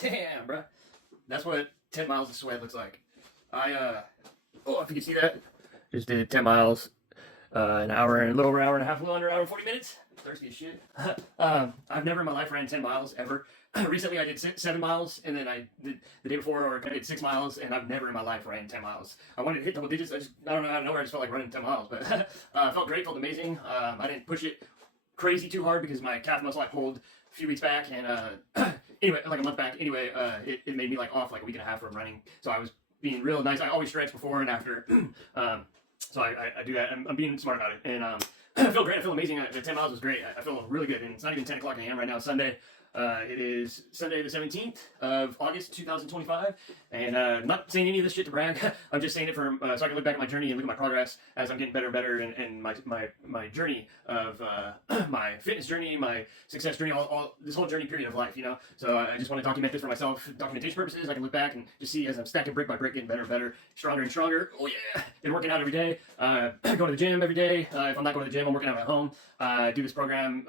Damn, bro. That's what 10 miles of sweat looks like. If you can see that, just did 10 miles, an hour and a little over an hour and a half, a little under an hour and 40 minutes. Thirsty as shit. I've never in my life ran 10 miles ever. Recently I did 7 miles, and then I did the day before, or I did 6 miles, and I've never in my life ran 10 miles. I wanted to hit double digits. I don't know out of nowhere, I just felt like running 10 miles, but felt great, felt amazing. I didn't push it crazy too hard because my calf muscle I pulled a few weeks back, and anyway, like a month back. Anyway, it made me like off like a week and a half from running, so I was being real nice. I always stretch before and after, so I do that. I'm being smart about it, and I feel great. I feel amazing. The 10 miles was great. I feel really good, and it's not even 10 o'clock a.m. right now. It's Sunday. It is Sunday the 17th of August 2025, and I'm not saying any of this shit to brag. I'm just saying it for so I can look back at my journey and look at my progress as I'm getting better and better, and my journey of my fitness journey, my success journey, all this whole journey period of life, you know. So I just want to document this for myself, documentation purposes. I can look back and just see as I'm stacking brick by brick, getting better and better, stronger and stronger. Oh yeah, been working out every day, going to the gym every day. If I'm not going to the gym, I'm working out at home. Do this program.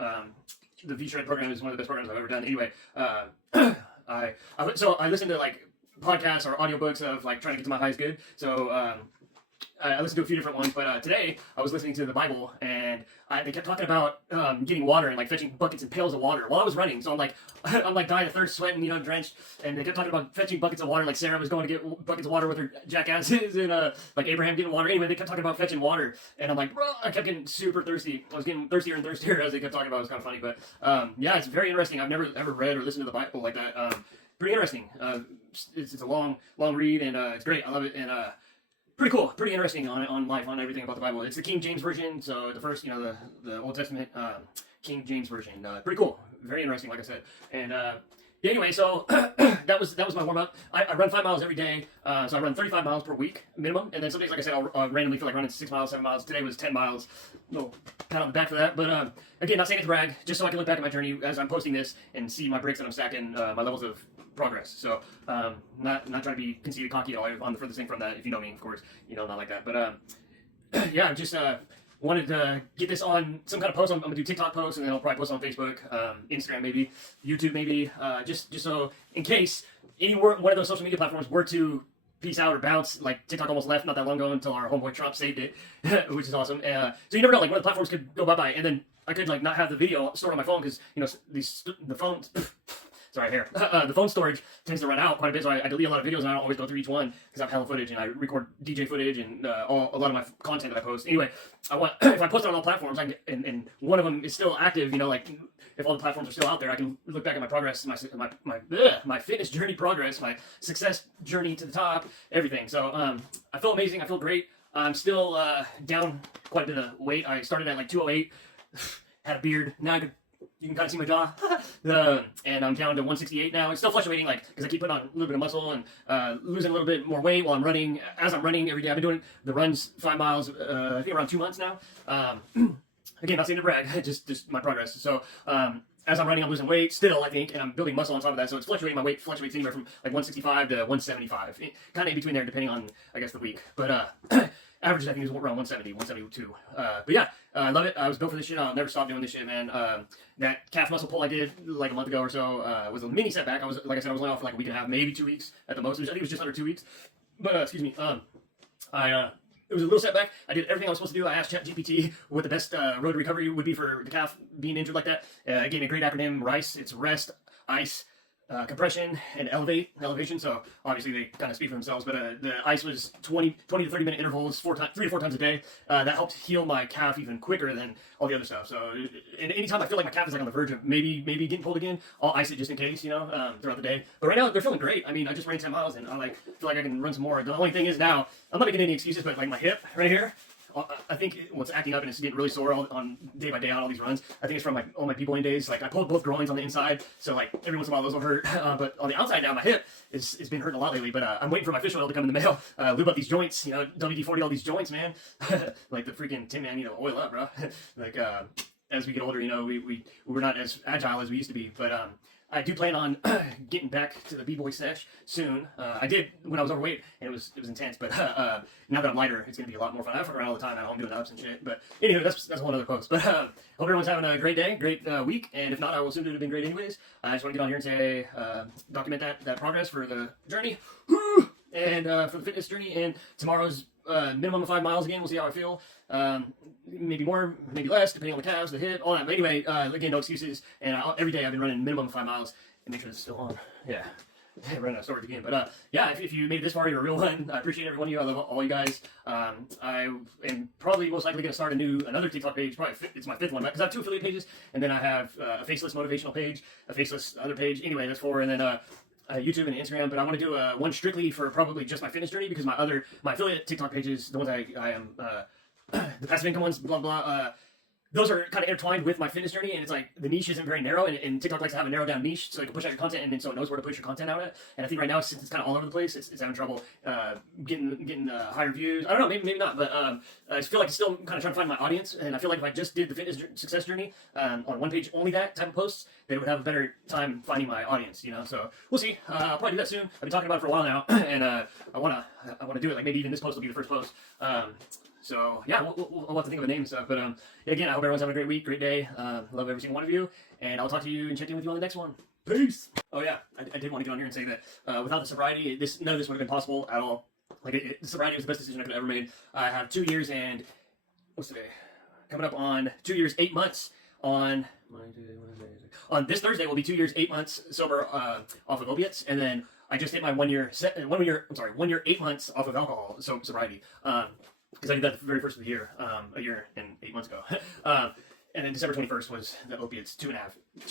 The V-Shred program is one of the best programs I've ever done. Anyway, I listen to like podcasts or audiobooks of like trying to get to my highest good. So I listened to a few different ones, but today I was listening to the Bible, and they kept talking about getting water and like fetching buckets and pails of water while I was running. So I'm like dying of thirst, sweating, you know, drenched, and they kept talking about fetching buckets of water. Like Sarah was going to get buckets of water with her jackasses, and like Abraham getting water. Anyway, they kept talking about fetching water, and I'm like, bro, I kept getting super thirsty. I was getting thirstier and thirstier as they kept talking about it. It was kind of funny, but yeah, it's very interesting. I've never ever read or listened to the Bible like that. Pretty interesting. It's a long read, and it's great. I love it, and pretty cool, pretty interesting on life, on everything about the Bible. It's the King James version, so the first, you know, the Old Testament King James version. Pretty cool, very interesting, like I said. And yeah, anyway, so that was my warm up. I run 5 miles every day, so I run 35 miles per week minimum. And then some days, like I said, I'll randomly feel like running 6 miles, 7 miles. Today was 10 miles. No pat on the back for that. But again, not saying it to brag, just so I can look back at my journey as I'm posting this and see my breaks that I'm stacking, my levels of progress. So not trying to be conceited, cocky at all. I'm the furthest thing from that. If you know me, of course, you know, not like that. But yeah, just wanted to get this on some kind of post. I'm gonna do TikTok posts, and then I'll probably post on Facebook, Instagram, maybe YouTube, maybe. Just so in case one of those social media platforms were to peace out or bounce, like TikTok almost left not that long ago until our homeboy Trump saved it, which is awesome. So you never know, like one of the platforms could go bye-bye, and then I could like not have the video stored on my phone because, you know, the phones. Sorry, here. The phone storage tends to run out quite a bit, so I delete a lot of videos, and I don't always go through each one because I have hella footage, and I record DJ footage and a lot of my content that I post. Anyway, if I post it on all platforms, and one of them is still active, you know, like if all the platforms are still out there, I can look back at my progress, my fitness journey progress, my success journey to the top, everything. So I feel amazing. I feel great. I'm still down quite a bit of weight. I started at like 208, had a beard. Now you can kind of see my jaw, and I'm down to 168 now. It's still fluctuating, like, because I keep putting on a little bit of muscle and losing a little bit more weight while I'm running. As I'm running every day, I've been doing the runs 5 miles, I think around 2 months now. Again, not saying to brag, just my progress. So as I'm running, I'm losing weight still, I think, and I'm building muscle on top of that. So it's fluctuating. My weight fluctuates anywhere from like 165 to 175, kind of in between there, depending on, I guess, the week. But average, I think, is around 170, 172. But yeah, I love it. I was built for this shit. I'll never stop doing this shit, man. That calf muscle pull I did like a month ago or so was a mini setback. Like I said, I was only off for like a week and a half, maybe 2 weeks at the most. I think it was just under 2 weeks. But excuse me. It was a little setback. I did everything I was supposed to do. I asked ChatGPT what the best road to recovery would be for the calf being injured like that. It gave me a great acronym, RICE. It's rest, ice, compression, and elevation. So obviously they kind of speak for themselves, but the ice was 20 to 30 minute intervals, 3 to 4 times a day. That helped heal my calf even quicker than all the other stuff. So and anytime I feel like my calf is like on the verge of maybe getting pulled again, I'll ice it just in case, you know, throughout the day. But right now they're feeling great. I mean, I just ran 10 miles and I feel like I can run some more. The only thing is now, I'm not making any excuses, but like my hip right here, I think what's acting up and it's getting really sore on day by day on all these runs. I think it's from all my people days. Like I pulled both groins on the inside, so like every once in a while those will hurt. But on the outside now, my hip is been hurting a lot lately. But I'm waiting for my fish oil to come in the mail. Lube up these joints, you know, WD-40 all these joints, man. Like the freaking Tin Man, you know, oil up, bro. Like as we get older, you know, we're not as agile as we used to be. But I do plan on getting back to the b-boy sesh soon. I did when I was overweight, and it was intense. But now that I'm lighter, it's gonna be a lot more fun. I fuck around all the time at home doing ups and shit. But anyway, that's a whole other post. But hope everyone's having a great day, great week. And if not, I will assume it would have been great anyways. I just want to get on here and say, document that progress for the journey, and for the fitness journey. And tomorrow's minimum of 5 miles again. We'll see how I feel. Maybe more, maybe less, depending on the calves, the hip, all that. But anyway, again, no excuses. And every day I've been running minimum of 5 miles. And make sure it's still on. Yeah. Running out of storage again. But yeah, if you made it this far, you're a real one. I appreciate every one of you. I love all you guys. I am probably most likely going to start another TikTok page. Probably it's my 5th one, because I have 2 affiliate pages, and then I have a faceless motivational page, a faceless other page. Anyway, that's 4, and then YouTube and Instagram. But I want to do one strictly for probably just my fitness journey, because my affiliate TikTok pages, the ones I am the passive income ones, blah blah. Those are kind of intertwined with my fitness journey, and it's like the niche isn't very narrow, and TikTok likes to have a narrow down niche so you can push out your content, and then so it knows where to push your content out at. And I think right now, since it's kind of all over the place, it's having trouble getting higher views. I don't know, maybe not, but I just feel like it's still kind of trying to find my audience. And I feel like if I just did the fitness success journey on one page, only that type of posts, then it would have a better time finding my audience, you know. So we'll see. I'll probably do that soon. I've been talking about it for a while now, and I wanna do it. Like maybe even this post will be the first post. So yeah, we'll have to think of a name and stuff. But again, I hope everyone's having a great week, great day. Love every single one of you, and I'll talk to you and check in with you on the next one. Peace. Oh yeah, I did want to get on here and say that without the sobriety, none of this would have been possible at all. Like the sobriety was the best decision I could have ever made. I have 2 years and what's today? Coming up on 2 years, 8 months on this Thursday will be 2 years, 8 months sober off of opiates, and then I just hit my 1 year, 8 months off of alcohol sobriety. Because I did that the very first of the year, a year and 8 months ago. And then December 21st was the opiates, 2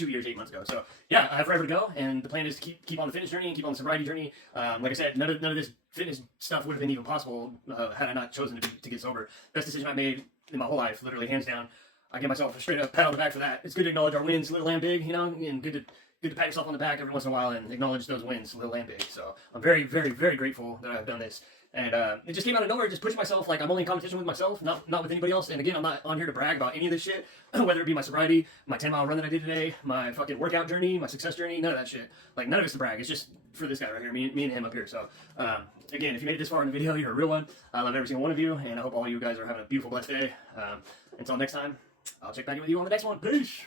years, 8 months ago. So yeah, I have forever to go, and the plan is to keep on the fitness journey and keep on the sobriety journey. Like I said, none of this fitness stuff would have been even possible had I not chosen to get sober. Best decision I made in my whole life, literally hands down. I give myself a straight up pat on the back for that. It's good to acknowledge our wins, little and big, you know, and good to pat yourself on the back every once in a while and acknowledge those wins, little and big. So I'm very, very, very grateful that I've done this. And it just came out of nowhere, just pushing myself. Like, I'm only in competition with myself, not with anybody else. And again, I'm not on here to brag about any of this shit, whether it be my sobriety, my 10-mile run that I did today, my fucking workout journey, my success journey, none of that shit. Like, none of it's to brag. It's just for this guy right here, me and him up here. So, again, if you made it this far in the video, you're a real one. I love every single one of you, and I hope all you guys are having a beautiful, blessed day. Until next time, I'll check back in with you on the next one. Peace!